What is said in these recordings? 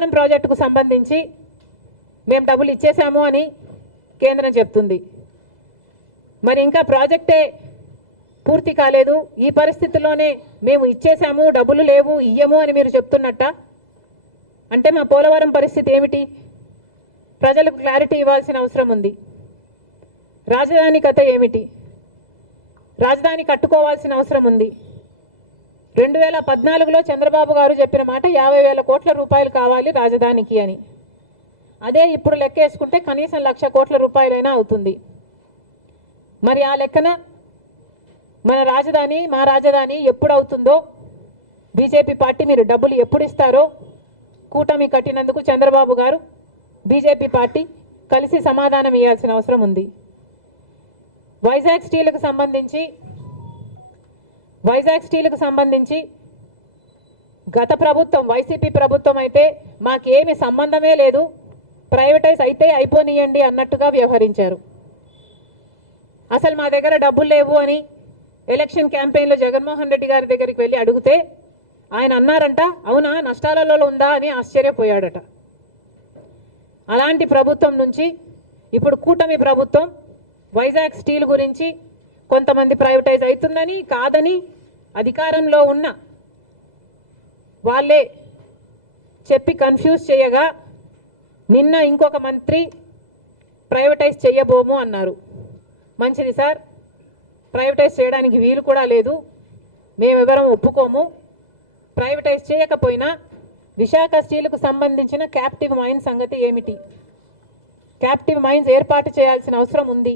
పోలవరం ప్రాజెక్టుకు సంబంధించి మేము డబ్బులు ఇచ్చేసాము అని కేంద్రం చెప్తుంది. మరి ఇంకా ప్రాజెక్టే పూర్తి కాలేదు, ఈ పరిస్థితుల్లోనే మేము ఇచ్చేసాము, డబ్బులు లేవు, ఇయ్యము అని మీరు చెప్తున్నట్ట. అంటే మా పోలవరం పరిస్థితి ఏమిటి? ప్రజలకు క్లారిటీ ఇవ్వాల్సిన అవసరం ఉంది. రాజధాని కథ ఏమిటి? రాజధాని కట్టుకోవాల్సిన అవసరం ఉంది. 2014లో చంద్రబాబు గారు చెప్పిన మాట 50,000 కోట్ల రూపాయలు కావాలి రాజధానికి అని. అదే ఇప్పుడు లెక్కేసుకుంటే కనీసం 1,00,000 కోట్ల రూపాయలైనా అవుతుంది. మరి ఆ లెక్కన మన రాజధాని, మా రాజధాని ఎప్పుడు అవుతుందో, బీజేపీ పార్టీ మీరు డబ్బులు ఎప్పుడు ఇస్తారో కూటమి కట్టినందుకు చంద్రబాబు గారు, బీజేపీ పార్టీ కలిసి సమాధానం ఇవ్వాల్సిన అవసరం ఉంది. వైజాగ్ స్టీల్కు సంబంధించి గత ప్రభుత్వం, వైసీపీ ప్రభుత్వం అయితే మాకేమి సంబంధమే లేదు, ప్రైవేటైజ్ అయితే అయిపోనియండి అన్నట్టుగా వ్యవహరించారు. అసలు మా దగ్గర డబ్బులు లేవు అని ఎలక్షన్ క్యాంపెయిన్లో జగన్మోహన్ రెడ్డి గారి దగ్గరికి వెళ్ళి అడిగితే ఆయన అన్నారంట, అవునా నష్టాలలో ఉందా అని ఆశ్చర్యపోయాడట. అలాంటి ప్రభుత్వం నుంచి ఇప్పుడు కూటమి ప్రభుత్వం వైజాగ్ స్టీల్ గురించి కొంతమంది ప్రైవేటైజ్ అవుతుందని కాదని అధికారంలో ఉన్న వాళ్ళే చెప్పి కన్ఫ్యూజ్ చేయగా నిన్న ఇంకొక మంత్రి ప్రైవేటైజ్ చేయబోము అన్నారు. మంచిది సార్, ప్రైవేటైజ్ చేయడానికి వీలు కూడా లేదు, మేమెవరం ఒప్పుకోము. ప్రైవేటైజ్ చేయకపోయినా విశాఖ స్టీల్కు సంబంధించిన క్యాప్టివ్ మైన్స్ సంగతి ఏమిటి? క్యాప్టివ్ మైన్స్ ఏర్పాటు చేయాల్సిన అవసరం ఉంది.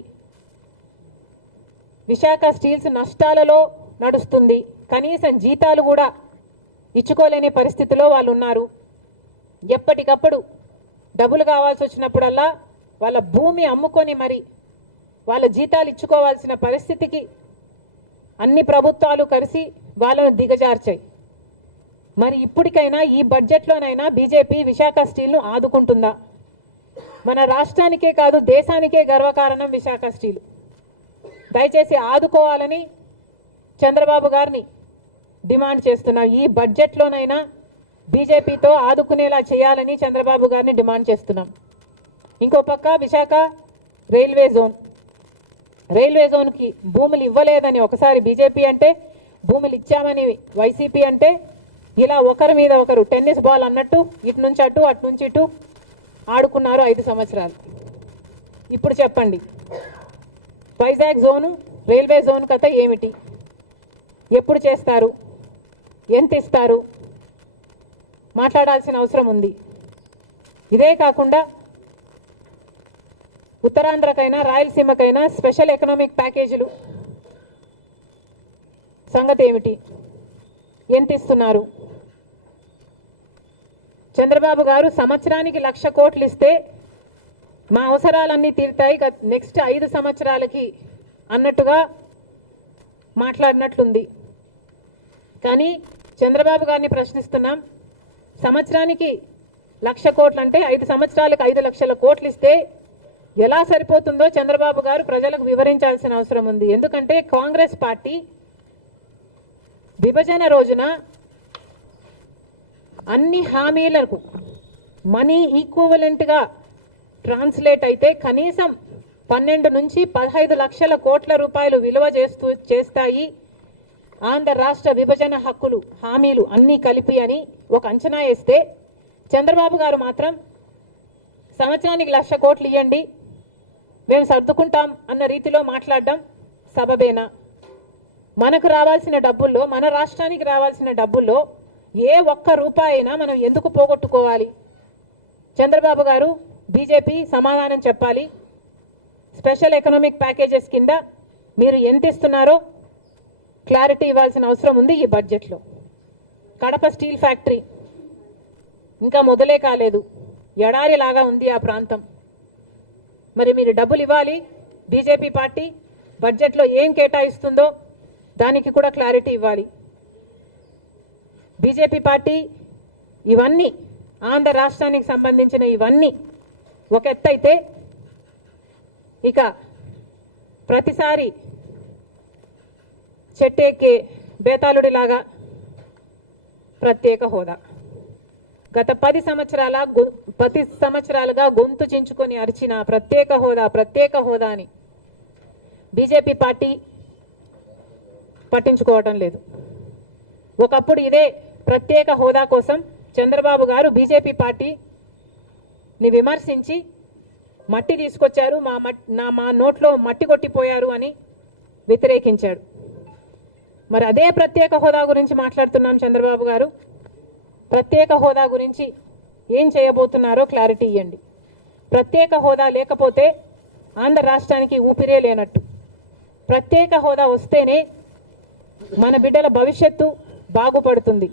విశాఖ స్టీల్స్ నష్టాలలో నడుస్తుంది, కనీసం జీతాలు కూడా ఇచ్చుకోలేని పరిస్థితిలో వాళ్ళు ఉన్నారు. ఎప్పటికప్పుడు డబ్బులు కావాల్సి వచ్చినప్పుడల్లా వాళ్ళ భూమి అమ్ముకొని మరి వాళ్ళ జీతాలు ఇచ్చుకోవాల్సిన పరిస్థితికి అన్ని ప్రభుత్వాలు కలిసి వాళ్ళను దిగజార్చాయి. మరి ఇప్పటికైనా ఈ బడ్జెట్లోనైనా బీజేపీ విశాఖ స్టీల్ను ఆదుకుంటుందా? మన రాష్ట్రానికే కాదు దేశానికే గర్వకారణం విశాఖ స్టీల్. దయచేసి ఆదుకోవాలని చంద్రబాబు గారిని డిమాండ్ చేస్తున్నాం. ఈ బడ్జెట్లోనైనా బీజేపీతో ఆదుకునేలా చేయాలని చంద్రబాబు గారిని డిమాండ్ చేస్తున్నాం. ఇంకో పక్క విశాఖ రైల్వే జోన్కి భూములు ఇవ్వలేదని ఒకసారి బీజేపీ అంటే, భూములు ఇచ్చామని వైసీపీ అంటే, ఇలా ఒకరి మీద ఒకరు టెన్నిస్ బాల్ అన్నట్టు ఇటు నుంచి అటు అటు నుంచి ఇటు ఆడుకున్నారు 5 సంవత్సరాలు. ఇప్పుడు చెప్పండి, వైజాగ్ జోను, రైల్వే జోన్ కథ ఏమిటి? ఎప్పుడు చేస్తారు? ఎంత ఇస్తారు? మాట్లాడాల్సిన అవసరం ఉంది. ఇదే కాకుండా ఉత్తరాంధ్రకైనా రాయలసీమకైనా స్పెషల్ ఎకనామిక్ ప్యాకేజీలు సంగతి ఏమిటి? ఎంత ఇస్తున్నారు? చంద్రబాబు గారు సంవత్సరానికి 1,00,000 కోట్లు ఇస్తే మా అవసరాలన్నీ తీరుతాయి నెక్స్ట్ 5 సంవత్సరాలకి అన్నట్టుగా మాట్లాడినట్లుంది. కానీ చంద్రబాబు గారిని ప్రశ్నిస్తున్నాం, సంవత్సరానికి 1,00,000 కోట్లు అంటే 5 సంవత్సరాలకు 5,00,000 కోట్లు ఇస్తే ఎలా సరిపోతుందో చంద్రబాబు గారు ప్రజలకు వివరించాల్సిన అవసరం ఉంది. ఎందుకంటే కాంగ్రెస్ పార్టీ విభజన రోజున అన్ని హామీలకు మనీ ఈక్వివలెంట్గా ట్రాన్స్లేట్ అయితే కనీసం 12 నుంచి 15 లక్షల కోట్ల రూపాయలు విలువ చేస్తాయి ఆంధ్ర రాష్ట్ర విభజన హక్కులు, హామీలు అన్నీ కలిపి అని ఒక అంచనా వేస్తే చంద్రబాబు గారు మాత్రం సంవత్సరానికి 1,00,000 కోట్లు ఇవ్వండి మేము సర్దుకుంటాం అన్న రీతిలో మాట్లాడడం సబబేనా? మనకు రావాల్సిన డబ్బుల్లో, మన రాష్ట్రానికి రావాల్సిన డబ్బుల్లో ఏ ఒక్క రూపాయి అయినా మనం ఎందుకు పోగొట్టుకోవాలి? చంద్రబాబు గారు, బీజేపీ సమాధానం చెప్పాలి. స్పెషల్ ఎకనామిక్ ప్యాకేజెస్ కింద మీరు ఎంత ఇస్తున్నారో క్లారిటీ ఇవ్వాల్సిన అవసరం ఉంది ఈ బడ్జెట్లో. కడప స్టీల్ ఫ్యాక్టరీ ఇంకా మొదలే కాలేదు, ఎడారిలాగా ఉంది ఆ ప్రాంతం. మరి మీరు డబ్బులు ఇవ్వాలి. బీజేపీ పార్టీ బడ్జెట్లో ఏం కేటాయిస్తుందో దానికి కూడా క్లారిటీ ఇవ్వాలి. బీజేపీ పార్టీ ఇవన్నీ ఆంధ్ర రాష్ట్రానికి సంబంధించిన ఇవన్నీ ఒక ఎత్తైతే, ఇక ప్రతిసారి చెట్టెక్కే బేతాళుడిలాగా ప్రత్యేక హోదా, గత 10 సంవత్సరాలుగా గొంతు చించుకొని అరిచిన ప్రత్యేక హోదా అని బీజేపీ పార్టీ పట్టించుకోవడం లేదు. ఒకప్పుడు ఇదే ప్రత్యేక హోదా కోసం చంద్రబాబు గారు బీజేపీ పార్టీని విమర్శించి మట్టి తీసుకొచ్చారు, మా నోట్లో మట్టి కొట్టిపోయారు అని వ్యతిరేకించాడు. మరి అదే ప్రత్యేక హోదా గురించి మాట్లాడుతున్నాం. చంద్రబాబు గారు ప్రత్యేక హోదా గురించి ఏం చేయబోతున్నారో క్లారిటీ ఇవ్వండి. ప్రత్యేక హోదా లేకపోతే ఆంధ్ర రాష్ట్రానికి ఊపిరే లేనట్టు. ప్రత్యేక హోదా వస్తేనే మన బిడ్డల భవిష్యత్తు బాగుపడుతుంది.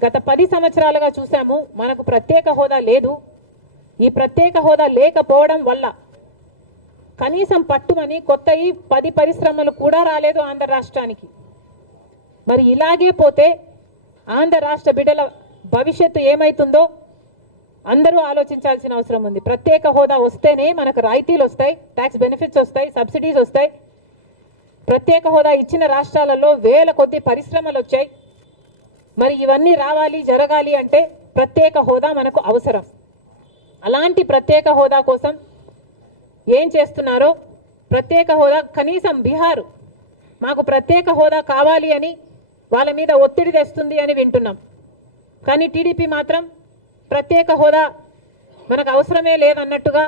గత 10 సంవత్సరాలుగా చూసాము, మనకు ప్రత్యేక హోదా లేదు. ఈ ప్రత్యేక హోదా లేకపోవడం వల్ల కనీసం పట్టుమని కొత్తవి 10 పరిశ్రమలు కూడా రాలేదు ఆంధ్ర రాష్ట్రానికి. మరి ఇలాగే పోతే ఆంధ్ర రాష్ట్ర బిడ్డల భవిష్యత్తు ఏమైతుందో అందరూ ఆలోచించాల్సిన అవసరం ఉంది. ప్రత్యేక హోదా వస్తేనే మనకు రాయితీలు వస్తాయి, ట్యాక్స్ బెనిఫిట్స్ వస్తాయి, సబ్సిడీస్ వస్తాయి. ప్రత్యేక హోదా ఇచ్చిన రాష్ట్రాలలో వేల కొద్ది పరిశ్రమలు వచ్చాయి. మరి ఇవన్నీ రావాలి, జరగాలి అంటే ప్రత్యేక హోదా మనకు అవసరం. అలాంటి ప్రత్యేక హోదా కోసం ఏం చేస్తున్నారో, ప్రత్యేక హోదా కనీసం బీహార్ మాకు ప్రత్యేక హోదా కావాలి అని వాళ్ళ మీద ఒత్తిడి తెస్తుంది అని వింటున్నాం. కానీ టీడీపీ మాత్రం ప్రత్యేక హోదా మనకు అవసరమే లేదన్నట్టుగా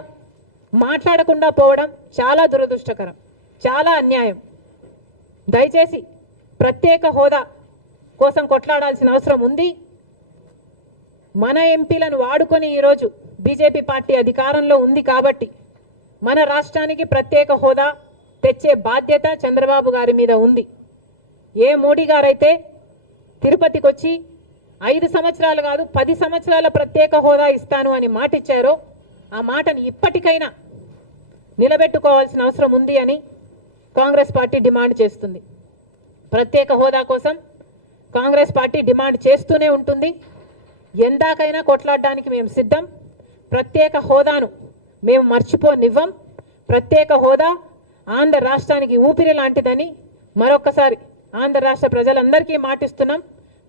మాట్లాడకుండా పోవడం చాలా దురదృష్టకరం, చాలా అన్యాయం. దయచేసి ప్రత్యేక హోదా కోసం కొట్లాడాల్సిన అవసరం ఉంది. మన ఎంపీలను వాడుకొని ఈరోజు బీజేపీ పార్టీ అధికారంలో ఉంది కాబట్టి మన రాష్ట్రానికి ప్రత్యేక హోదా తెచ్చే బాధ్యత చంద్రబాబు గారి మీద ఉంది. ఏ మోడీ గారైతే తిరుపతికి వచ్చి 5 సంవత్సరాలు కాదు 10 సంవత్సరాల ప్రత్యేక హోదా ఇస్తాను అని మాట ఇచ్చారో ఆ మాటను ఇప్పటికైనా నిలబెట్టుకోవాల్సిన అవసరం ఉంది అని కాంగ్రెస్ పార్టీ డిమాండ్ చేస్తుంది. ప్రత్యేక హోదా కోసం కాంగ్రెస్ పార్టీ డిమాండ్ చేస్తూనే ఉంటుంది. ఎందాకైనా కొట్లాడడానికి మేము సిద్ధం. ప్రత్యేక హోదాను మేము మర్చిపోనివ్వం. ప్రత్యేక హోదా ఆంధ్ర రాష్ట్రానికి ఊపిరి లాంటిదని మరొకసారి ఆంధ్ర రాష్ట్ర ప్రజలందరికీ మాటిస్తున్నాం.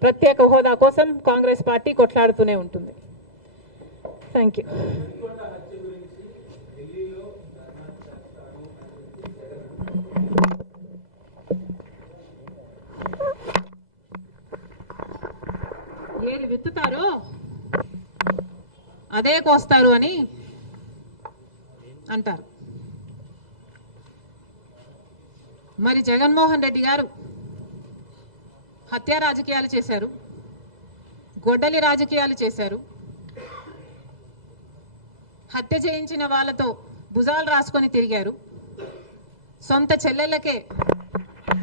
ప్రత్యేక హోదా కోసం కాంగ్రెస్ పార్టీ కొట్లాడుతూనే ఉంటుంది. Thank you. ఏది విత్తుతారో అదే కోస్తారు అని అంటారు. మరి జగన్మోహన్ రెడ్డి గారు హత్య రాజకీయాలు చేశారు, గొడ్డలి రాజకీయాలు చేశారు. హత్య చేయించిన వాళ్ళతో భుజాలు రాసుకొని తిరిగారు. సొంత చెల్లెళ్ళకే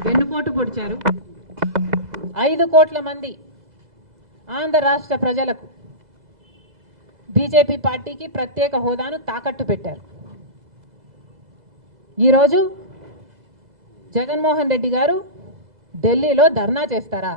వెన్నుపోటు పొడిచారు. 5 కోట్ల మంది ఆంధ్ర రాష్ట్ర ప్రజలకు బీజేపీ పార్టీకి ప్రత్యేక హోదాను తాకట్టు పెట్టారు. ఈరోజు జగన్మోహన్ రెడ్డి గారు ఢిల్లీలో ధర్నా చేస్తారా?